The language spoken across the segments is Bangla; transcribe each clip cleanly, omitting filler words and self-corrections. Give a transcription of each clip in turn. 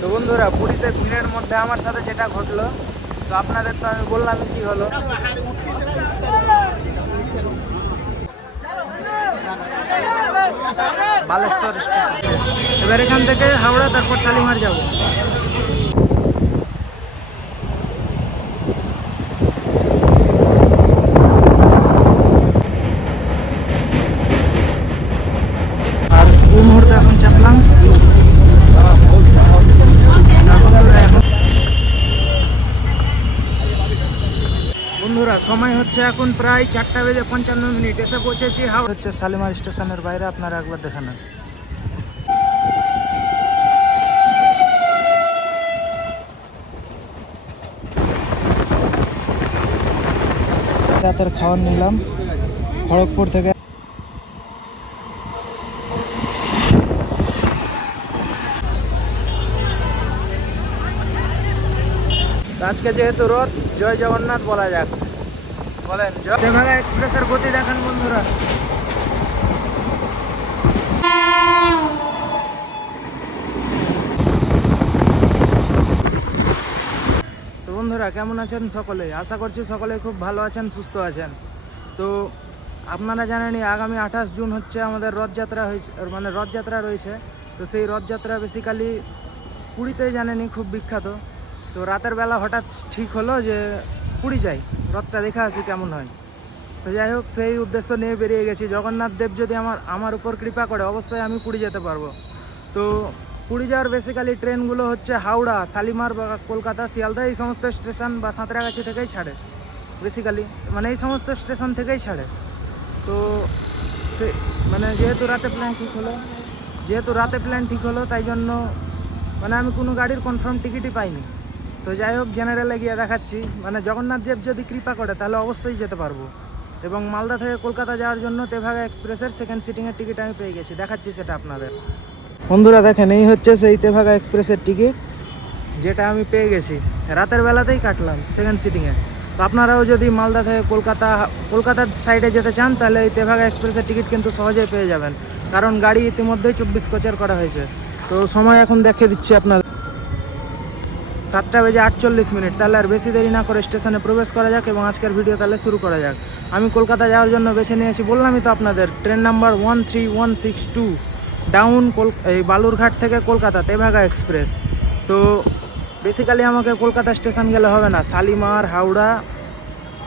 তো বন্ধুরা, পুরীতে ভিড়ের মধ্যে আমার সাথে যেটা ঘটলো, তো আপনাদের তো আমি বললামই কি হলো। বালেশ্বর স্টেশন, এবার এখান থেকে হাওড়া, তারপর শালিমার যাব। আর এই মুহূর্তে এখন চাপলাম। বন্ধুরা, সময় হচ্ছে এখন প্রায় 4:55। এসে পৌঁছেছি হাওড়া, হচ্ছে শালিমার স্টেশনের বাইরে। আপনারা একবার দেখে নেন। রাতের খাবার নিলাম খড়গপুর থেকে। আজকে যেহেতু রথ, জয় জগন্নাথ বলা যাক। বলেন জয়। দেবভাগা এক্সপ্রেসের গতি দেখেন বন্ধুরা। তো বন্ধুরা, কেমন আছেন সকলে? আশা করছি সকলে খুব ভালো আছেন, সুস্থ আছেন। তো আপনারা জানেনই আগামী 28 জুন হচ্ছে আমাদের রথযাত্রা হয়েছে, মানে রথযাত্রা রয়েছে। তো সেই রথযাত্রা বেসিক্যালি পুরীতেই জানেনই খুব বিখ্যাত। তো রাতের বেলা হঠাৎ ঠিক হলো যে পুরী যাই, রথটা দেখে আসি কেমন হয়। তো যাই হোক, সেই উদ্দেশ্য নিয়ে বেরিয়ে গেছি। জগন্নাথ দেব যদি আমার উপর কৃপা করে, অবশ্যই আমি পুরী যেতে পারবো। তো পুরী যাওয়ার বেসিক্যালি ট্রেনগুলো হচ্ছে হাওড়া, শালিমার বা কলকাতা, শিয়ালদা, এই সমস্ত স্টেশন বা সাঁতরাগাছি থেকেই ছাড়ে বেসিক্যালি, মানে এই সমস্ত স্টেশন থেকেই ছাড়ে। তো সে মানে যেহেতু রাতে প্ল্যান ঠিক হলো, তাই জন্য মানে আমি কোনো গাড়ির কনফার্ম টিকিটই পাইনি। তো যাই হোক, জেনারেলে গিয়ে দেখাচ্ছি, মানে জগন্নাথ দেব যদি কৃপা করে তাহলে অবশ্যই যেতে পারবো। এবং মালদা থেকে কলকাতা যাওয়ার জন্য তেভাগা এক্সপ্রেসের সেকেন্ড সিটিংয়ের টিকিট আমি পেয়ে গেছি, দেখাচ্ছি সেটা আপনাদের। বন্ধুরা দেখেন, এই হচ্ছে সেই তেভাগা এক্সপ্রেসের টিকিট, যেটা আমি পেয়ে গেছি। রাতের বেলাতেই কাটলাম সেকেন্ড সিটিংয়ে। তো আপনারাও যদি মালদা থেকে কলকাতার সাইডে যেতে চান, তাহলে এই তেভাগা এক্সপ্রেসের টিকিট কিন্তু সহজেই পেয়ে যাবেন, কারণ গাড়ি ইতিমধ্যেই 24 কোচের করা হয়েছে। তো সময় এখন দেখে দিচ্ছি আপনাদের, 7:48। তাহলে আর বেশি দেরি না করে স্টেশনে প্রবেশ করা যাক এবং আজকের ভিডিও তাহলে শুরু করা যাক। আমি কলকাতা যাওয়ার জন্য বেছে নিয়েছি, বললামই তো আপনাদের, ট্রেন নাম্বার 13162 ডাউন এই বালুরঘাট থেকে কলকাতা, তেভাগা এক্সপ্রেস। তো বেসিক্যালি আমাকে কলকাতা স্টেশন গেলে হবে না, শালিমার, হাওড়া,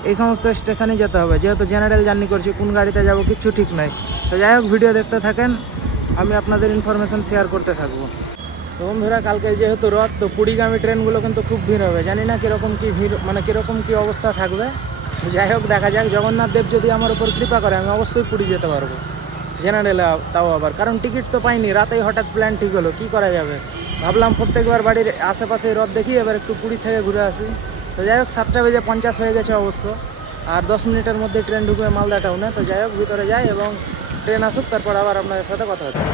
এই সমস্ত স্টেশনে যেতে হবে। যেহেতু জেনারেল জার্নি করছি, কোন গাড়িতে যাব কিচ্ছু ঠিক নাই। তো যাই হোক, ভিডিও দেখতে থাকেন, আমি আপনাদের ইনফরমেশান শেয়ার করতে থাকবো। তো বন্ধুরা, কালকে যেহেতু রথ, তো পুরীগামী ট্রেনগুলো কিন্তু খুব ভিড় হবে। জানি না কীরকম কী ভিড়, মানে কীরকম কী অবস্থা থাকবে। যাই হোক, দেখা যাক। জগন্নাথ দেব যদি আমার উপর কৃপা করে, আমি অবশ্যই পুরী যেতে পারবো, জেনারেলে তাও আবার। কারণ টিকিট তো পাইনি, রাতেই হঠাৎ প্ল্যান ঠিক হলো, কী করা যাবে। ভাবলাম প্রত্যেকবার বাড়ির আশেপাশে রথ দেখি, এবার একটু পুরী থেকে ঘুরে আসি। তো যাই হোক, 7:50 হয়ে গেছে অবশ্য, আর 10 মিনিটের মধ্যে ট্রেন ঢুকবে মালদা টাউনে। তো যাই হোক, ভিতরে যাই এবং ট্রেন আসুক, তারপর আবার আপনাদের সাথে কথা হচ্ছে।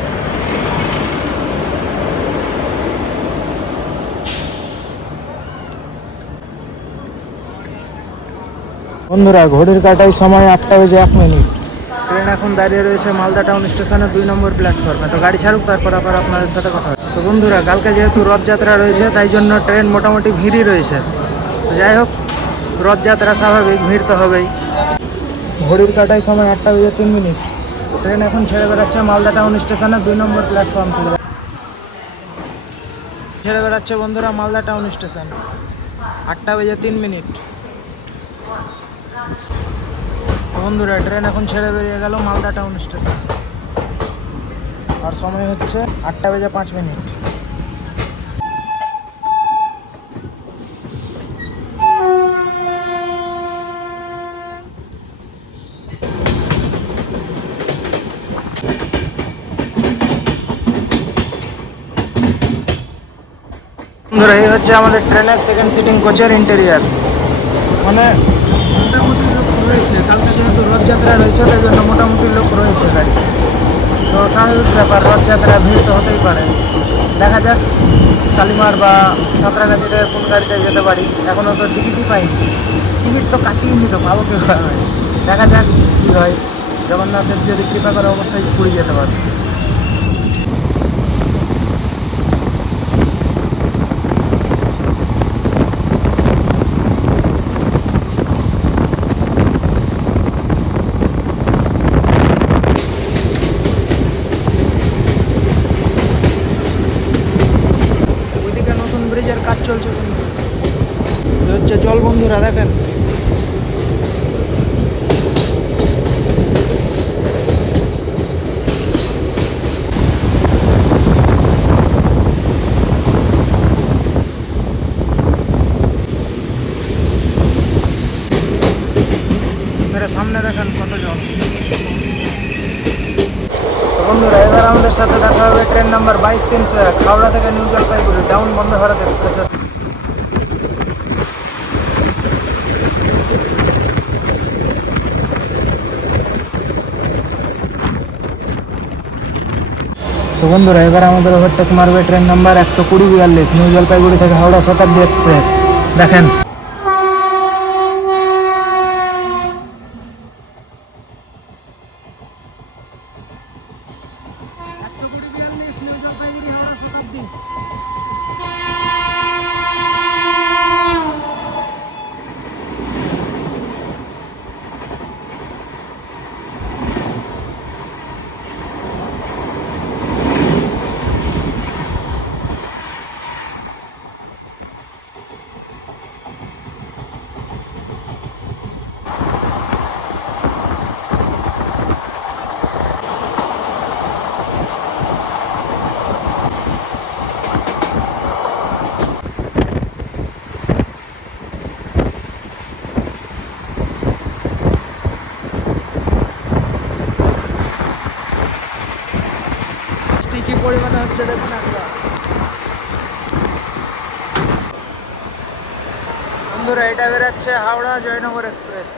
বন্ধুরা, ঘড়ির কাটায় সময় 8:01। ট্রেন এখন দাঁড়িয়ে রয়েছে মালদা টাউন স্টেশনের 2 নম্বর প্ল্যাটফর্মে। তো গাড়ি ছাড়ুক, তারপর আবার আপনাদের সাথে কথা হবে। তো বন্ধুরা, কালকে যেহেতু রথযাত্রা রয়েছে, তাই জন্য ট্রেন মোটামুটি ভিড়ই রয়েছে। তো যাই হোক, রথযাত্রা স্বাভাবিক, ভিড় তো হবেই। ঘড়ির কাটায় সময় 8:03। ট্রেন এখন ছেড়ে বেড়াচ্ছে মালদা টাউন স্টেশনের 2 নম্বর প্ল্যাটফর্ম থেকে। ছেড়ে বেড়াচ্ছে বন্ধুরা মালদা টাউন স্টেশন, 8:03। বন্ধুরা, ট্রেন এখন ছেড়ে বেরিয়ে গেল মালদা টাউন স্টেশন, আর সময় হচ্ছে 8:05। বন্ধুরা, এই হচ্ছে আমাদের ট্রেনের সেকেন্ড সিটিং কোচের ইন্টেরিয়ার। মানে মোটামুটি লোক রয়েছে, কালকে যেহেতু রথযাত্রা রয়েছে, তাই জন্য মোটামুটি লোক রয়েছে গাড়ি। তো স্বাভাবিক ব্যাপার, রথযাত্রা ভিড় তো হতেই পারে। দেখা যাক শালিমার বা সাঁতরাগাছিতে কোন গাড়িতে যেতে পারি। এখনও তো টিকিটই পাইনি, টিকিট তো কাটিয়ে তো পাবো কীভাবে। দেখা যাক কী হয়। জগন্নাথের যদি কৃপা করে, অবশ্যই পুরী যেতে পারবে। চলছে। এই হচ্ছে জল বন্ধুরা, দেখেন। সামনে দেখেন কত জল। তো বন্ধুরা, এবার আমাদের সাথে দেখা হবে ট্রেন নাম্বার 22-301 হাওড়া থেকে new Jalpaiguri down Vande Bharat express. তো বন্ধুরা, এবার আমাদের ওভারটেক মারবে ট্রেন নাম্বার 120-42 নিউ জলপাইগুড়ি থেকে হাওড়া শতাব্দী এক্সপ্রেস। দেখেন। কি পরিমাণে হচ্ছে দেখুন একবার। বন্ধুরা, এটা বেরোচ্ছে হাওড়া জয়নগর এক্সপ্রেস।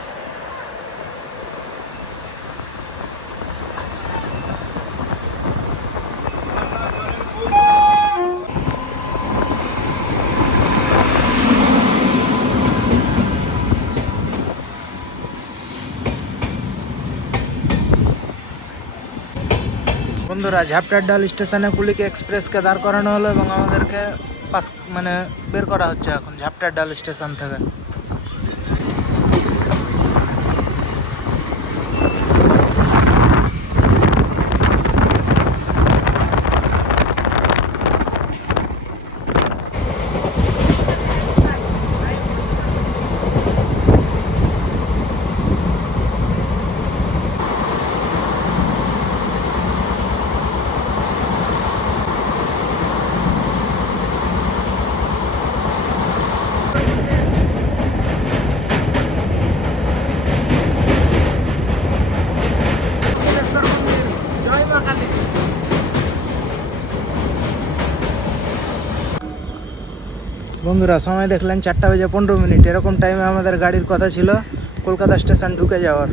বন্ধুরা, ঝাপটার ডাল স্টেশনে কুলিকে এক্সপ্রেসকে দাঁড় করানো হলো এবং আমাদেরকে পাস বের করা হচ্ছে এখন ঝাপটার ডাল স্টেশন থেকে। বন্ধুরা, সময় দেখলেন 4:15। এরকম টাইমে আমাদের গাড়ির কথা ছিল কলকাতা স্টেশন ঢুকে যাওয়ার,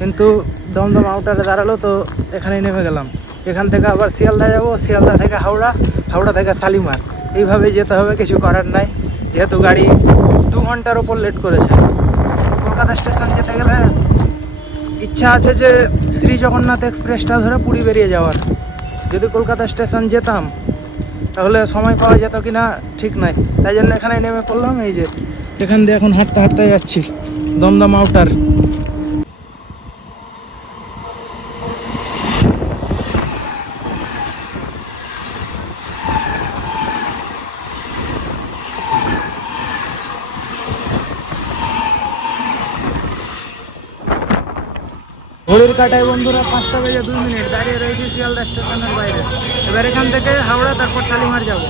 কিন্তু দমদম আউটারে দাঁড়ালো, তো এখানেই নেমে গেলাম। এখান থেকে আবার শিয়ালদা যাব, শিয়ালদা থেকে হাওড়া, হাওড়া থেকে শালিমার, এইভাবেই যেতে হবে, কিছু করার নাই, যেহেতু গাড়ি 2 ঘন্টার ওপর লেট করেছে। কলকাতা স্টেশন যেতে গেলে ইচ্ছা আছে যে শ্রী জগন্নাথ এক্সপ্রেসটা ধরে পুরী বেরিয়ে যাওয়ার। যদি কলকাতা স্টেশন যেতাম তাহলে সময় পাওয়া যেত কিনা ঠিক নাই, তাই জন্য এখানে নেমে পড়লাম। এই যে এখান দিয়ে এখন হাঁটতে হাঁটতে যাচ্ছি দমদম আউটার। ঘড়ির কাটায় বন্ধুরা 5:02 দাঁড়িয়ে রয়েছি শিয়ালদা স্টেশনের বাইরে। এবার এখান থেকে হাওড়া, তারপর শালিমার যাবো।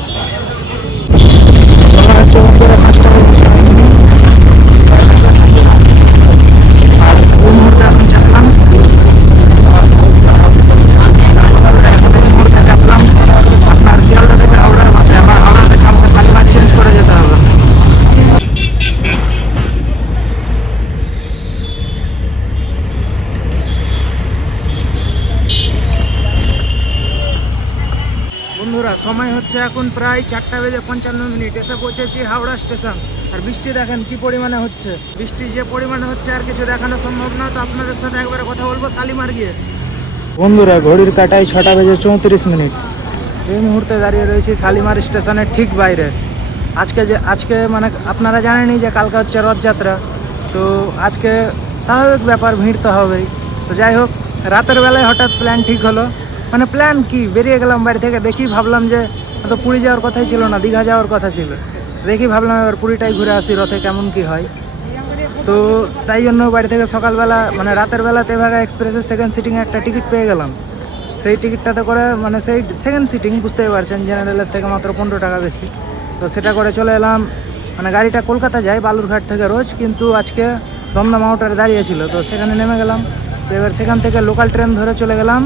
বন্ধুরা, সময় হচ্ছে এখন প্রায় 4:55। এসে পৌঁছেছি হাওড়া স্টেশন। আর বৃষ্টি দেখেন কি পরিমাণে হচ্ছে। বৃষ্টি যে পরিমাণে হচ্ছে আর কিছু দেখানো সম্ভব না, তো আপনাদের সাথে একবারে কথা বলবো শালিমার গিয়ে। বন্ধুরা, ঘড়ির কাটায় 6:34। এই মুহূর্তে দাঁড়িয়ে রয়েছি শালিমার স্টেশনের ঠিক বাইরে। আজকে আপনারা জানেনই যে কালকে হচ্ছে রথযাত্রা, তো আজকে স্বাভাবিক ব্যাপার, ভিড় তো হবেই। তো যাই হোক, রাতের বেলায় হঠাৎ প্ল্যান ঠিক হলো। প্ল্যান কি, বেরিয়ে গেলাম বাড়ি থেকে, দেখি ভাবলাম যে তো পুরী যাওয়ার কথাই ছিল না, দীঘা যাওয়ার কথা ছিল। দেখি ভাবলাম এবার পুরীটাই ঘুরে আসি, রথে কেমন কি হয়। তো তাই জন্য বাড়ি থেকে সকালবেলা মানে রাতের বেলা তেভাগা এক্সপ্রেসের সেকেন্ড সিটিংয়ে একটা টিকিট পেয়ে গেলাম। সেই টিকিটটাতে করে মানে সেই সেকেন্ড সিটিং বুঝতেই পারছেন জেনারেলের থেকে মাত্র 15 টাকা বেশি। তো সেটা করে চলে এলাম, মানে গাড়িটা কলকাতা যায় বালুরঘাট থেকে রোজ, কিন্তু আজকে দমদম আউটারে দাঁড়িয়েছিল, তো সেখানে নেমে গেলাম। তো এবার সেখান থেকে লোকাল ট্রেন ধরে চলে গেলাম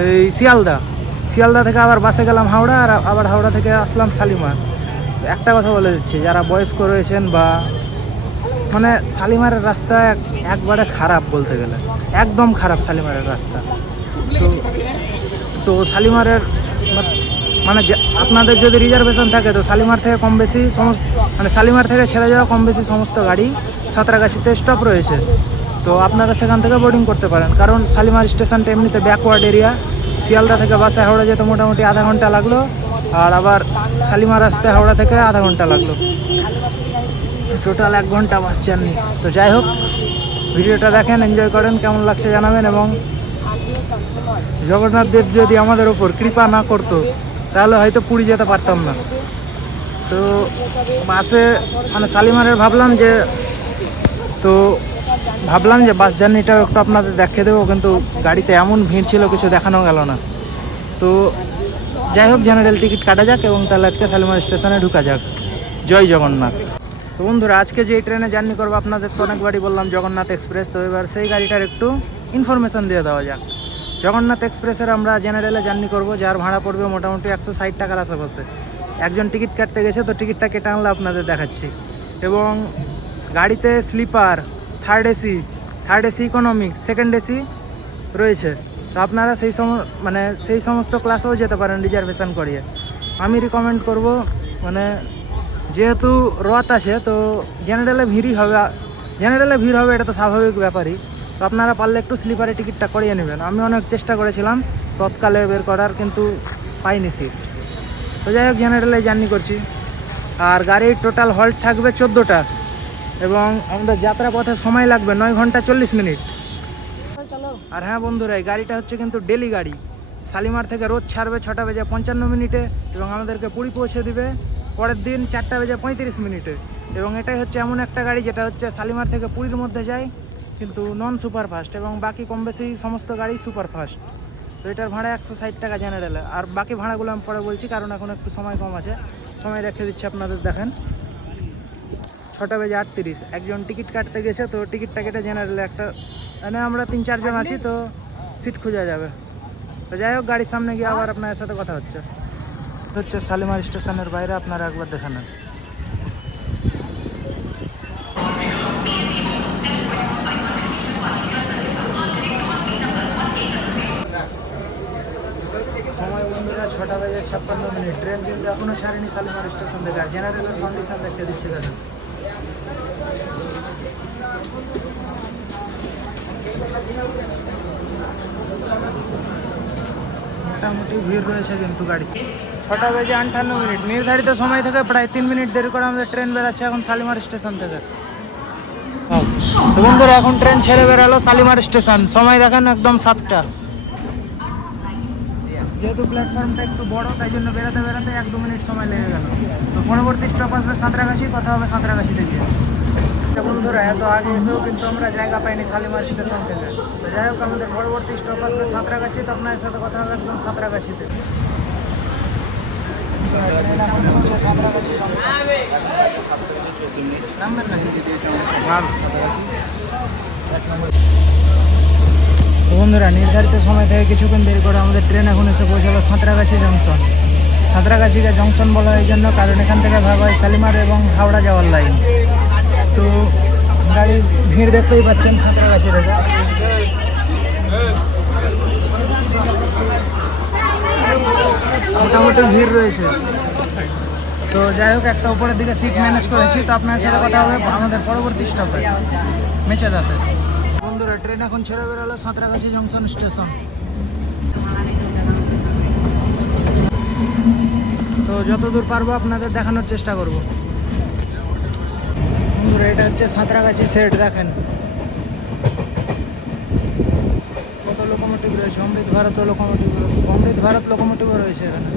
এই শিয়ালদা থেকে আবার বাসে গেলাম হাওড়া, আর আবার হাওড়া থেকে আসলাম শালিমার। একটা কথা বলে দিচ্ছি, যারা বয়স্ক রয়েছেন বা মানে শালিমারের রাস্তা একবারে খারাপ বলতে গেলে, একদম খারাপ শালিমারের রাস্তা। তো তো শালিমারের মানে আপনাদের যদি রিজার্ভেশন থাকে তো শালিমার থেকে কম বেশি সমস্ত মানে শালিমার থেকে ছেড়ে যাওয়া কম বেশি সমস্ত গাড়ি সাঁতরাগাছিতে স্টপ রয়েছে। তো আপনারা সেখান থেকে বোর্ডিং করতে পারেন, কারণ শালিমার স্টেশনটা এমনিতে ব্যাকওয়ার্ড এরিয়া। শিয়ালদা থেকে বাসে হাওড়া যেতে মোটামুটি আধা ঘন্টা লাগলো, আর আবার শালিমার আসতে হাওড়া থেকে আধা ঘন্টা লাগলো, টোটাল 1 ঘন্টা বাস জার্নি। তো যাই হোক, ভিডিওটা দেখেন, এনজয় করেন, কেমন লাগছে জানাবেন। এবং জগন্নাথ দেব যদি আমাদের ওপর কৃপা না করতো তাহলে হয়তো পুরী যেতে পারতাম না। তো বাসে মানে শালিমারের ভাবলাম যে বাস জার্নিটাও একটু আপনাদের দেখিয়ে দেবো, কিন্তু গাড়িতে এমন ভিড় ছিল কিছু দেখানো গেল না। তো যাই হোক, জেনারেল টিকিট কাটা যাক এবং তাহলে আজকে শালিমার স্টেশনে ঢুকা যাক। জয় জগন্নাথ। তো বন্ধুরা, আজকে যে ট্রেনে জার্নি করবো আপনাদের তো অনেকবারই বললাম জগন্নাথ এক্সপ্রেস। তো এবার সেই গাড়িটার একটু ইনফরমেশান দিয়ে দেওয়া যাক। জগন্নাথ এক্সপ্রেসের আমরা জেনারেলে জার্নি করব, যার ভাড়া পড়বে মোটামুটি 160 টাকার আশেপাশে। একজন টিকিট কাটতে গেছে, তো টিকিটটা কেটে আনলে আপনাদের দেখাচ্ছি। এবং গাড়িতে sleeper, third AC economic, second AC রয়েছে। তো আপনারা সেই সমস্ত ক্লাসেও যেতে পারেন রিজার্ভেশন করিয়ে। আমি রিকমেন্ড করব, মানে যেহেতু রথ আছে তো জেনারেলে ভিড় হবে, এটা তো স্বাভাবিক ব্যাপারই। তো আপনারা পারলে একটু স্লিপারে টিকিটটা করিয়ে নেবেন। আমি অনেক চেষ্টা করেছিলাম তৎকালে বের করার, কিন্তু পাইনি সিট। তো যাই হোক, জেনারেলে জার্নি করছি। আর গাড়ির টোটাল হল্ট থাকবে 14টা, এবং আমাদের যাত্রা পথে সময় লাগবে 9 ঘন্টা 40 মিনিট। আর হ্যাঁ বন্ধুরা, এই গাড়িটা হচ্ছে কিন্তু ডেলি গাড়ি। শালিমার থেকে রোজ ছাড়বে 6টা বেজে 55 মিনিটে, এবং আমাদেরকে পুরী পৌঁছে দিবে পরের দিন 4টা বেজে 35 মিনিটে। এবং এটাই হচ্ছে এমন একটা গাড়ি যেটা হচ্ছে শালিমার থেকে পুরীর মধ্যে যায়, কিন্তু নন সুপারফাস্ট, এবং বাকি কম বেশি সমস্ত গাড়ি সুপারফাস্ট। তো এটার ভাড়া 160 টাকা জেনারেলে। আর বাকি ভাড়াগুলো আমি পরে বলছি, কারণ এখন একটু সময় কম আছে। সময় রেখে দিচ্ছি আপনাদের, দেখেন 6টা বেজে 38। একজন টিকিট কাটতে গেছে, তো টিকিটটা কেটে জেনারেলে একটা, মানে আমরা 3-4 জন আছি, তো সিট খুঁজে যাবে। তো যাই হোক, গাড়ির সামনে গিয়ে আবার আপনাদের সাথে কথা হচ্ছে শালিমার স্টেশনের বাইরে, আপনারা একবার দেখে নেন। সময় বন্ধুরা 6টা বেজে 56 মিনিট। ট্রেন কিন্তু এখনও ছাড়েনি শালিমার স্টেশন থেকে। আর জেনারেলের কন্ডিশন দেখতে দিচ্ছি, দেখেন মোটামুটি ভিড় রয়েছে কিন্তু গাড়ি। 6টা বেজে 58 মিনিট, নির্ধারিত সময় থেকে প্রায় 3 মিনিট দেরি করে আমাদের ট্রেন বেরাচ্ছে এখন শালিমার স্টেশন থেকে। তো বন্ধুরা, এখন ট্রেন ছেড়ে বেরালো শালিমার স্টেশন। সময় দেখেন একদম 7টা। যেহেতু প্ল্যাটফর্মটা একটু বড়, তাই জন্য বেরোতে 1-2 মিনিট সময় লেগে গেল। তো পরবর্তী স্টপ আসবে সাঁতরাগাছি, কথা হবে সাঁতরাগাছিতে গিয়ে। বন্ধুরা, এত আগে এসেও কিন্তু আমরা জায়গা পাইনি শালিমার স্টেশন থেকে। তো যাই হোক, আমাদের পরবর্তী স্টপ আসবে সাঁতরাগাছি, তো আপনার সাথে কথা হবে একদম সাঁতরাগাছিতে। বন্ধুরা, নির্ধারিত সময় থেকে কিছুক্ষণ দেরি করে আমাদের ট্রেন এখন এসে পৌঁছালো সাঁতরাগাছি জংশন। সাঁতরাগাছিকে জংশন বলা হয় এই জন্য, কারণ এখান থেকে ভাগ হয় শালিমার এবং হাওড়া যাওয়ার লাইন। তো গাড়ির ভিড় দেখতেই পাচ্ছেন সাঁতরাগাছি থেকে। মোটামুটি ভিড় রয়েছে। তো যাই হোক, একটা উপরের দিকে সিট ম্যানেজ করেছি। তো আপনার সাথে কথা হবে আমাদের পরবর্তী স্টপে মেচেদাতে। বন্ধুরা, ট্রেন এখন ছেড়ে বেরোলো সাঁতরাগাছি জংশন স্টেশন। তো যতদূর পারবো আপনাদের দেখানোর চেষ্টা করব। বন্ধুরা, এটা হচ্ছে সাঁতরাগাছি সেট, দেখেন কত লোকোমোটিভ রয়েছে। অমৃত ভারত লোকোমোটিভও রয়েছে এখানে।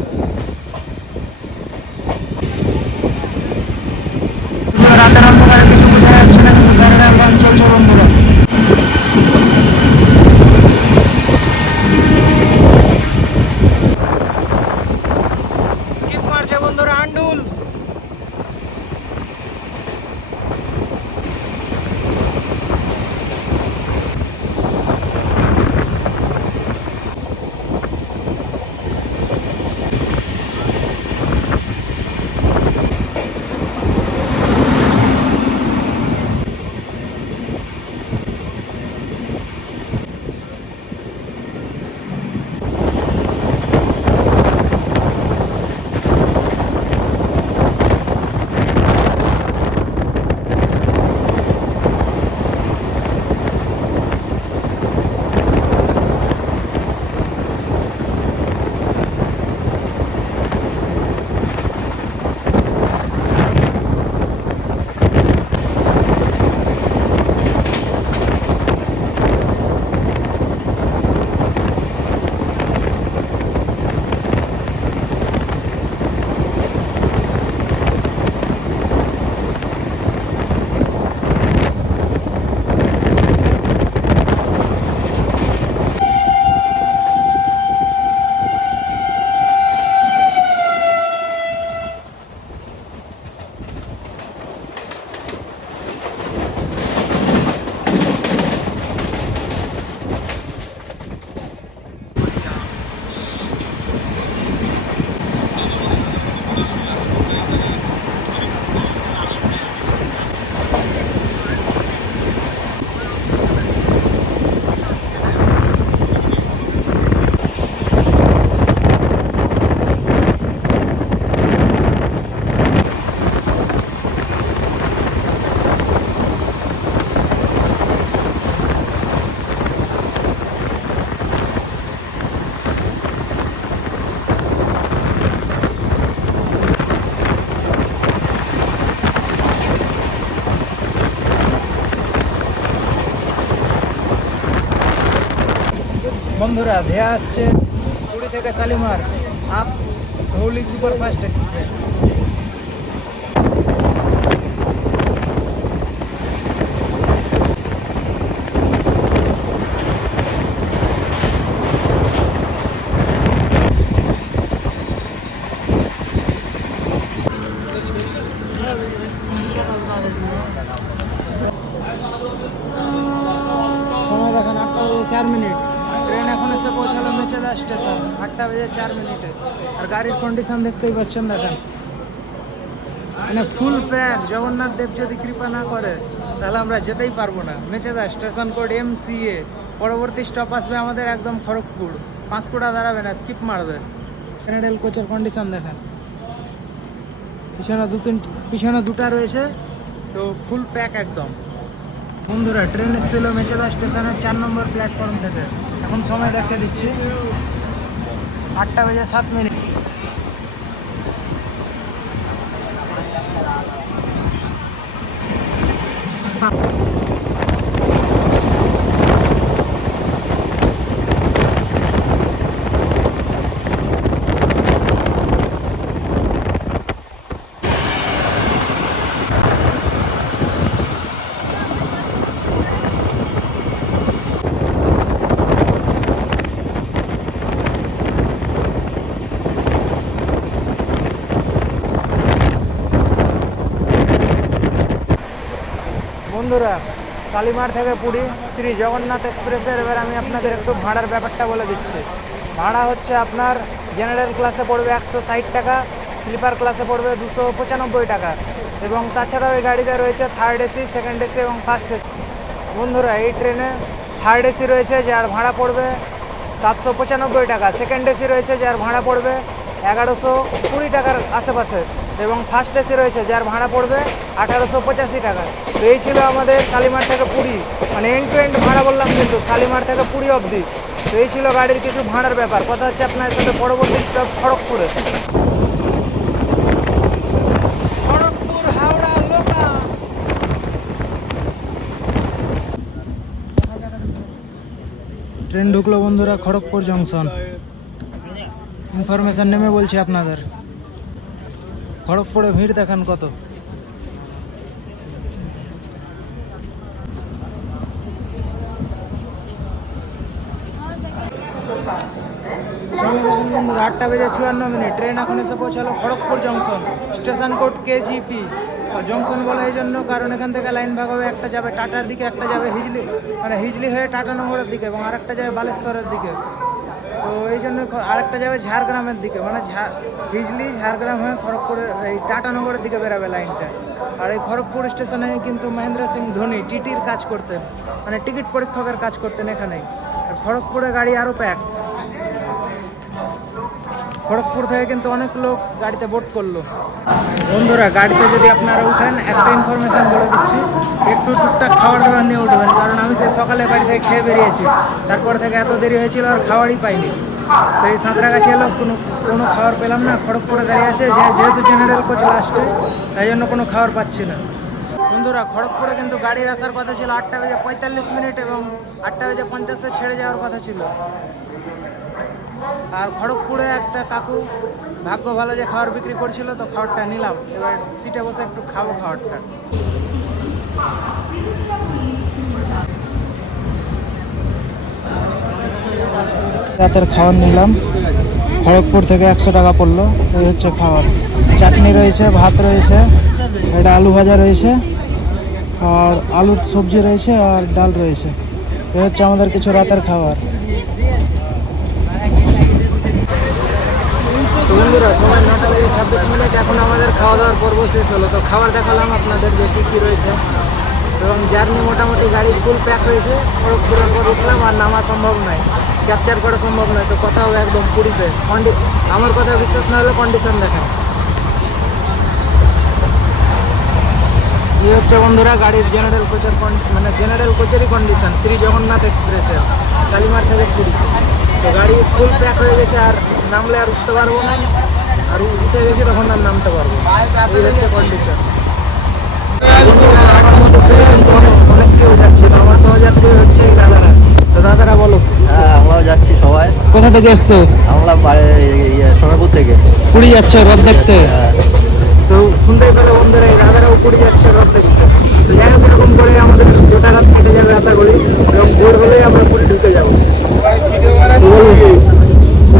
বন্ধুরা ধেয়া আসছে পুরী থেকে Shalimar up Dhauli superfast express. সময় দেখেন 8:04। ট্রেন এখন এসে পৌঁছালো মেচেদা স্টেশন 8:04। আর গাড়ির কন্ডিশন দেখতেই পাচ্ছেন, দেখেন মানে ফুল প্যাক। জগন্নাথ দেব যদি কৃপা না করে তাহলে আমরা যেতেই পারবো না। Mecheda station code MCA। পরবর্তী স্টপ আসবে আমাদের একদম খড়গপুর। পাঁশকুড়া দাঁড়াবে না, স্কিপ মারবে। জেনারেল কোচের কন্ডিশন দেখেন, পিছনে দুটা রয়েছে, তো ফুল প্যাক একদম। বন্ধুরা ট্রেন এসেছিল মেচেদা স্টেশনের 4 নম্বর প্ল্যাটফর্ম থেকে। এখন সময় দেখে দিচ্ছি 8:07। বন্ধুরা শালিমার থেকে পুরী শ্রী জগন্নাথ এক্সপ্রেসের এবার আমি আপনাদের একটু ভাড়ার ব্যাপারটা বলে দিচ্ছি। ভাড়া হচ্ছে আপনার জেনারেল ক্লাসে পড়বে 160 টাকা, স্লিপার ক্লাসে পড়বে 295 টাকা, এবং তাছাড়াও এই গাড়িতে রয়েছে থার্ড এসি, সেকেন্ড এসি এবং ফার্স্ট এসি। বন্ধুরা এই ট্রেনে থার্ড এসি রয়েছে যার ভাড়া পড়বে 795 টাকা, সেকেন্ড এসি রয়েছে যার ভাড়া পড়বে 1120 টাকার আশেপাশে, এবং ফার্স্ট এসি রয়েছে যার ভাড়া পড়বে 1885 টাকা। তো এই ছিল আমাদের শালিমার থেকে পুরী, মানে এন্ড টু এন্ড ভাড়া বললাম কিন্তু শালিমার থেকে পুরী অবধি। তো এই ছিল গাড়ির কিছু ভাড়ার ব্যাপার। কথা হচ্ছে আপনার সাথে পরবর্তী স্টপ খড়গপুরে। খড়গপুর হাওড়া লোকাল। ট্রেন ঢুকলো বন্ধুরা খড়গপুর জংশন। ইনফরমেশন নেমে বলছি আপনাদের। খড়গপুরে ভিড় দেখেন কত। সময় দেখেন বন্ধুরা 8:54। ট্রেন এখন এসে পৌঁছালো Kharagpur junction. Station code KGP। Junction বলা এই জন্য কারণ এখান থেকে লাইন ভাগ হবে, একটা যাবে টাটার দিকে, একটা যাবে হিজলি, মানে হিজলি হয়ে টাটানগরের দিকে, এবং আরেকটা যাবে বালেশ্বরের দিকে। তো এই জন্য আরেকটা যাবে ঝাড়গ্রামের দিকে, মানে হিজলি ঝাড়গ্রাম হয়ে খড়গপুরের এই টাটানগরের দিকে বেরাবে লাইনটা। আর এই খড়গপুর স্টেশনে কিন্তু মহেন্দ্র সিং ধোনি টিটির কাজ করতেন, মানে টিকিট পরীক্ষকের কাজ করতেন এখানেই। আর খড়গপুরে গাড়ি আরও প্যাক। খড়গপুর থেকে কিন্তু অনেক লোক গাড়িতে বোট করলো। বন্ধুরা গাড়িতে যদি আপনারা উঠেন একটা ইনফরমেশান বলে দিচ্ছি, একটু টুকটাক খাবার দাবার নিয়ে উঠবেন, কারণ আমি সেই সকালে বাড়ি থেকে খেয়ে বেরিয়েছি, তারপর থেকে এত দেরি হয়েছিল আর খাবারই পাইনি। সেই সাঁতরাগাছি এলো, কোনো খাবার পেলাম না। খড়গপুরে দাঁড়িয়ে আছে, যেহেতু জেনারেল কোচ লাস্টে, তাই জন্য কোনো খাবার পাচ্ছি না। বন্ধুরা খড়গপুরে কিন্তু গাড়ির আসার কথা ছিল 8:45 এবং 8:50 ছেড়ে যাওয়ার কথা ছিল। আর খড়গপুরে একটা কাকু ভাগ্য ভালো যে খাবার বিক্রি করছিল, তো খাবারটা নিলাম। এবার সিটে বসে একটু খাবো খাবারটা। রাতের খাবার নিলাম, খড়গপুর থেকে 100 টাকা পড়লো। এই হচ্ছে খাবার, চাটনি রয়েছে, ভাত রয়েছে, এটা আলু ভাজা রয়েছে, আর আলুর সবজি রয়েছে, আর ডাল রয়েছে। এই হচ্ছে আমাদের কিছু রাতের খাবার। বন্ধুরা সময় 9:26। এখন আমাদের খাওয়া দাওয়ার পর্ব শেষ হলো। তো খাবার দেখালাম আপনাদের যে কী কী রয়েছে, এবং জার্নি মোটামুটি গাড়ি ফুল প্যাক হয়েছে। খড়গপুরের পর উঠলাম, আর নামা সম্ভব নয়, ক্যাপচার করা সম্ভব নয়। তো কথা হবে একদম পুরীতে। আমার কথা বিশ্বাস না হলে কন্ডিশন দেখেন। এই হচ্ছে বন্ধুরা গাড়ির জেনারেল কোচের মানে জেনারেল কোচেরই কন্ডিশন শ্রী জগন্নাথ এক্সপ্রেসের শালিমার থেকে পুরী। তো গাড়ি ফুল প্যাক হয়ে গেছে, আর নামলে আর উঠতে পারবো না, আর উঠে গেছি তখন আর নামতে পারবো। এই হচ্ছে কন্ডিশন। অনেক কেউ যাচ্ছিল, আমার সহযাত্রী হচ্ছে এই দাদারা। তো দাদারা বলো। হ্যাঁ, আমরাও যাচ্ছি সবাই। কোথা থেকে এসছো? আমরা সোনারপুর থেকে। পুরী যাচ্ছে রথ দেখতে? হ্যাঁ। তো শুনতেই পেলে বন্ধুরা, এই দাদারাও পুরী যাচ্ছে রথ দেখতে। তো যাই হোক, এরকম করে আমাদের গোটা রাত কেটে যাবে আশা করি, এবং ভোর হলেই আমরা পুরী ঢুকে যাবো।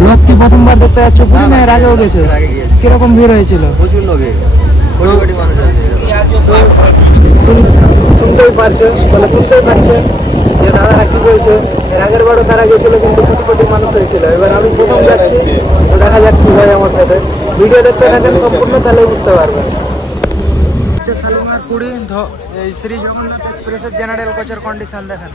রথ কি প্রথমবার দেখতে যাচ্ছ পুরী, না এর আগেও গেছে? এর আগে গিয়েছি। কিরকম ভিড় হয়েছিল? প্রচুর ভিড়, কোটি কোটি মানুষ আছে। তো শুনতেই পাচ্ছে যে দাদারা কি বলছে। এর আগের বারও তারা গেছিল, কিন্তু কোটি কোটি মানুষ হয়েছিল। এবার আমি প্রথম যাচ্ছি, তো দেখা যাক কি হয় আমার সাথে। ভিডিও দেখতে থাকেন সম্পূর্ণ, তাহলে বুঝতে পারবেন। শালিমার পুরী এই শ্রী জগন্নাথ এক্সপ্রেসের জেনারেল কোচের কন্ডিশন দেখেন।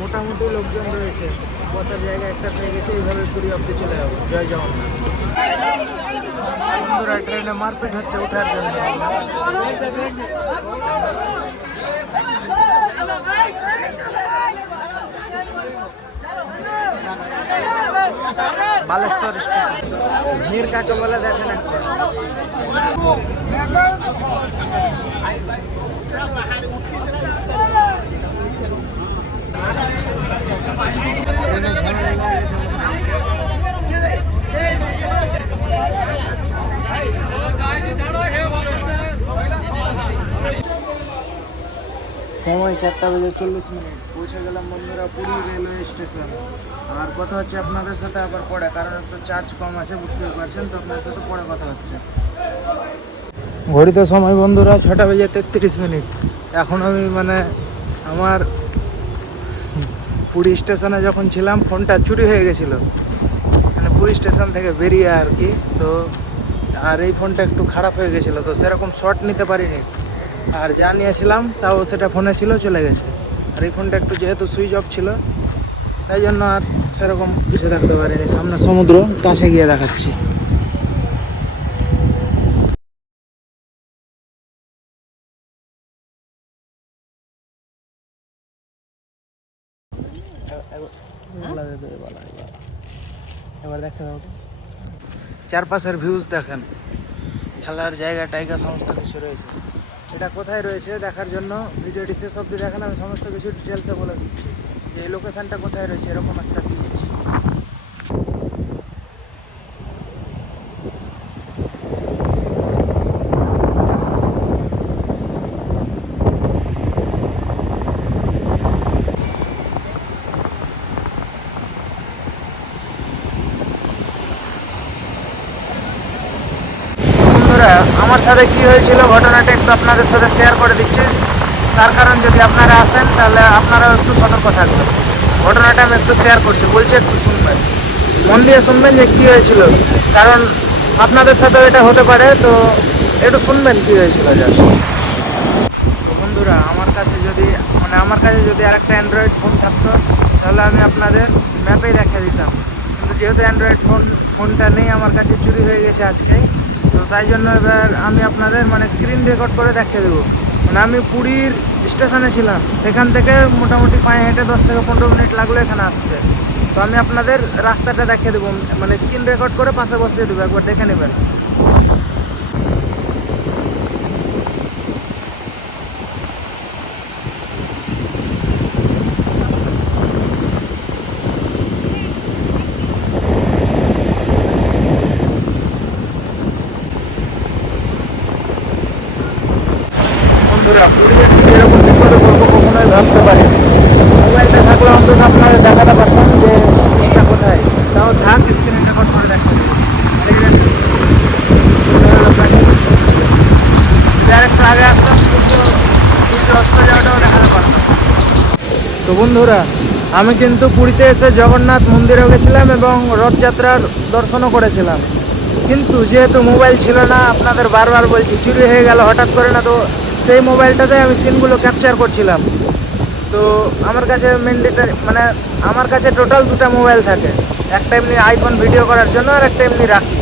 মোটামুটি লোকজন রয়েছে, বসার জায়গা একটা পেয়ে গেছে। এইভাবে পুরী অব্দি চলে যাবো। জয় জগন্নাথ। বন্ধুরা, ট্রেনে মারপিট হচ্ছে ওঠার জন্য। বালেশ্বর স্টেশন ভিড় কাকে বলে দেখেন একবার। সময় 4:40। পৌঁছে গেলাম বন্ধুরা পুরী রেলওয়ে স্টেশন। আর কথা হচ্ছে আপনাদের সাথে আবার পরে, কারণ একটু চার্জ কম আছে, বুঝতেই পারছেন। তো আপনার সাথে পরে কথা হচ্ছে। ঘড়িতে সময় বন্ধুরা 6:33। এখন আমি আমার পুরী স্টেশনে যখন ছিলাম, ফোনটা চুরি হয়ে গেছিলো, পুরী স্টেশন থেকে বেরিয়ে আর কি। তো আর এই ফোনটা একটু খারাপ হয়ে গেছিলো, তো সেরকম শট নিতে পারিনি। আর যা নিয়েছিলাম তাও সেটা ফোনে ছিল, চলে গেছে। আর এই ফোনটা একটু যেহেতু সুইচ অফ ছিল, তাই জন্য আর সেরকম কিছু দেখতে পারিনি। সামনে সমুদ্র, কাছে গিয়ে দেখাচ্ছি। এবার দেখে দাও, চারপাশের ভিউজ দেখেন, খেলার জায়গা টাইগা সমস্ত কিছু রয়েছে। এটা কোথায় রয়েছে দেখার জন্য ভিডিওটি শেষ অবধি দেখেন। আমি সমস্ত কিছু ডিটেলসে বলে দিচ্ছি যে এই লোকেশানটা কোথায় রয়েছে। এরকম একটা বিচ। আমার সাথে কি হয়েছিল ঘটনাটা একটু আপনাদের সাথে শেয়ার করে দিচ্ছি। তার কারণ যদি আপনারা আসেন, তাহলে আপনারাও একটু সতর্ক থাকবেন। ঘটনাটা আমি একটু শেয়ার করছি, বলছি একটু শুনবেন, মন দিয়ে শুনবেন যে কী হয়েছিল, কারণ আপনাদের সাথেও এটা হতে পারে। তো একটু শুনবেন কী হয়েছিল। জাস্ট তো বন্ধুরা, আমার কাছে যদি আরেকটা অ্যান্ড্রয়েড ফোন থাকতো, তাহলে আমি আপনাদের ম্যাপেই দেখিয়ে দিতাম। কিন্তু যেহেতু অ্যান্ড্রয়েড ফোনটা নেই আমার কাছে, চুরি হয়ে গেছে আজকে, তো তাই জন্য এবার আমি আপনাদের স্ক্রিন রেকর্ড করে দেখিয়ে দেবো। আমি পুরীর স্টেশনে ছিলাম, সেখান থেকে মোটামুটি পায়ে হেঁটে 10 থেকে 15 মিনিট লাগলো এখানে আসতে। তো আমি আপনাদের রাস্তাটা দেখিয়ে দেবো, স্ক্রিন রেকর্ড করে পাশে বসিয়ে দেবো, একবার দেখে নেবেন। বন্ধুরা, পুরী এসে এরকম বিপদে পড়বো কখনোই ভাবতে পারিনি। মোবাইলটা থাকলে অন্তত আপনারা দেখাতে পারতাম যে জিনিসটা কোথায়। তাও থাক, স্ক্রিন রেকর্ড করে দেখা দেবো। একটু আগে আসতাম, সূর্য অস্ত যাওয়াটাও দেখাতে পারতাম। তো বন্ধুরা, আমি কিন্তু পুরীতে এসে জগন্নাথ মন্দিরেও গেছিলাম এবং রথযাত্রার দর্শনও করেছিলাম। কিন্তু যেহেতু মোবাইল ছিল না, আপনাদের বারবার বলছি, চুরি হয়ে গেল হঠাৎ করে না, তো সেই মোবাইলটাতে আমি সিনগুলো ক্যাপচার করছিলাম। তো আমার কাছে আমার কাছে টোটাল 2টা মোবাইল থাকে। একটা এমনি আইফোন ভিডিও করার জন্য, আর একটা এমনি রাখি।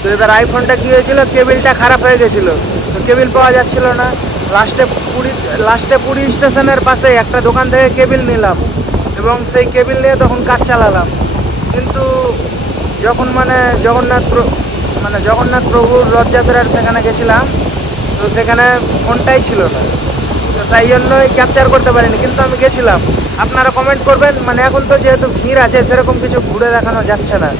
তো এবার আইফোনটা কী হয়েছিল, কেবিলটা খারাপ হয়ে গেছিলো, তো কেবিল পাওয়া যাচ্ছিল না। লাস্টে পুরী স্টেশনের পাশে একটা দোকান থেকে কেবিল নিলাম, এবং সেই কেবিল নিয়ে তখন কাজ চালালাম। কিন্তু যখন জগন্নাথ প্রভুর রথযাত্রার সেখানে গেছিলাম, তো সেখানে ফোনটাই ছিল না। তাই জন্যই ক্যাপচার করতে পারিনি, কিন্তু আমি গেছিলাম। আপনারা কমেন্ট করবেন, মানে এখন তো যেহেতু ভিড় আছে সেরকম কিছু ঘুরে দেখানো যাচ্ছে না,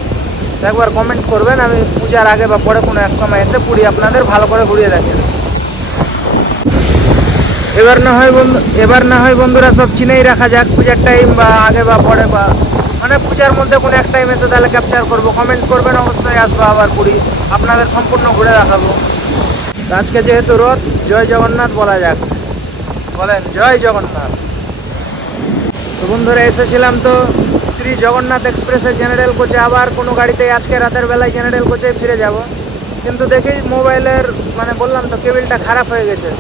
তো একবার কমেন্ট করবেন, আমি পূজার আগে বা পরে কোনো এক সময় এসে পুরী আপনাদের ভালো করে ঘুরিয়ে দেখেন। এবার না হয় বন্ধুরা সব চিনেই রাখা যাক, পূজার টাইম বা আগে বা পরে, বা মানে পূজার মধ্যে কোনো এক টাইম এসে তাহলে ক্যাপচার করবো। কমেন্ট করবেন, অবশ্যই আসবো আবার পুরী, আপনাদের সম্পূর্ণ ঘুরে দেখাবো। তো আজকে যেহেতু রথ, জয় জগন্নাথ বলা যাক, বলেন জয় জগন্নাথ। তো বন্ধুরা এসেছিলাম তো শ্রী জগন্নাথ এক্সপ্রেসের জেনারেল কোচে, আবার কোনো গাড়িতে আজকে রাতের বেলায় জেনারেল কোচে ফিরে যাব। কিন্তু দেখি মোবাইলের মানে বললাম তো কেবিলটা খারাপ হয়ে গেছে,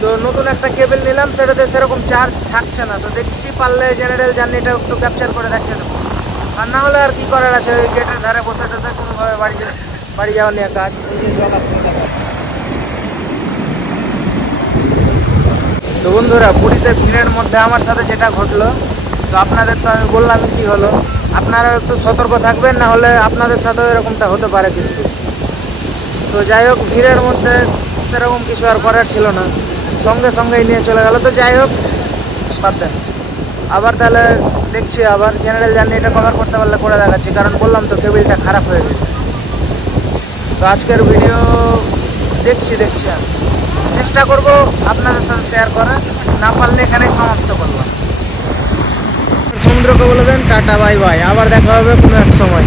তো নতুন একটা কেবিল নিলাম, সেটাতে সেরকম চার্জ থাকছে না। তো দেখছি পারলে জেনারেল জার্নিটা একটু ক্যাপচার করে দেখিয়ে দেবো, আর না হলে আর কি করার আছে, ওই গেটের ধারে বসে টসে কোনোভাবে বাড়ি যাওয়া নিয়ে কাজ। তো বন্ধুরা পুরীতে ভিড়ের মধ্যে আমার সাথে যেটা ঘটলো, তো আপনাদের তো আমি বললামই কি হলো, আপনারাও একটু সতর্ক থাকবেন, না হলে আপনাদের সাথেও এরকমটা হতে পারে কিন্তু। তো যাই হোক, ভিড়ের মধ্যে সেরকম কিছু আর করার ছিল না, সঙ্গে সঙ্গেই নিয়ে চলে গেল। তো যাই হোক, বাদ দেন, আবার তাহলে দেখছি, আবার জেনারেল জার্নিটা কভার করতে পারলে করে দেখাচ্ছি, কারণ বললাম তো কেবিলটা খারাপ হয়ে গেছে। তো আজকের ভিডিও দেখছি আমি চেষ্টা করব আপনাদের সাথে শেয়ার করার, না পারলে এখানেই সমাপ্ত করলাম। সমুদ্রকে বলে দেন টাটা বাই বাই, আবার দেখা হবে কোনো এক সময়।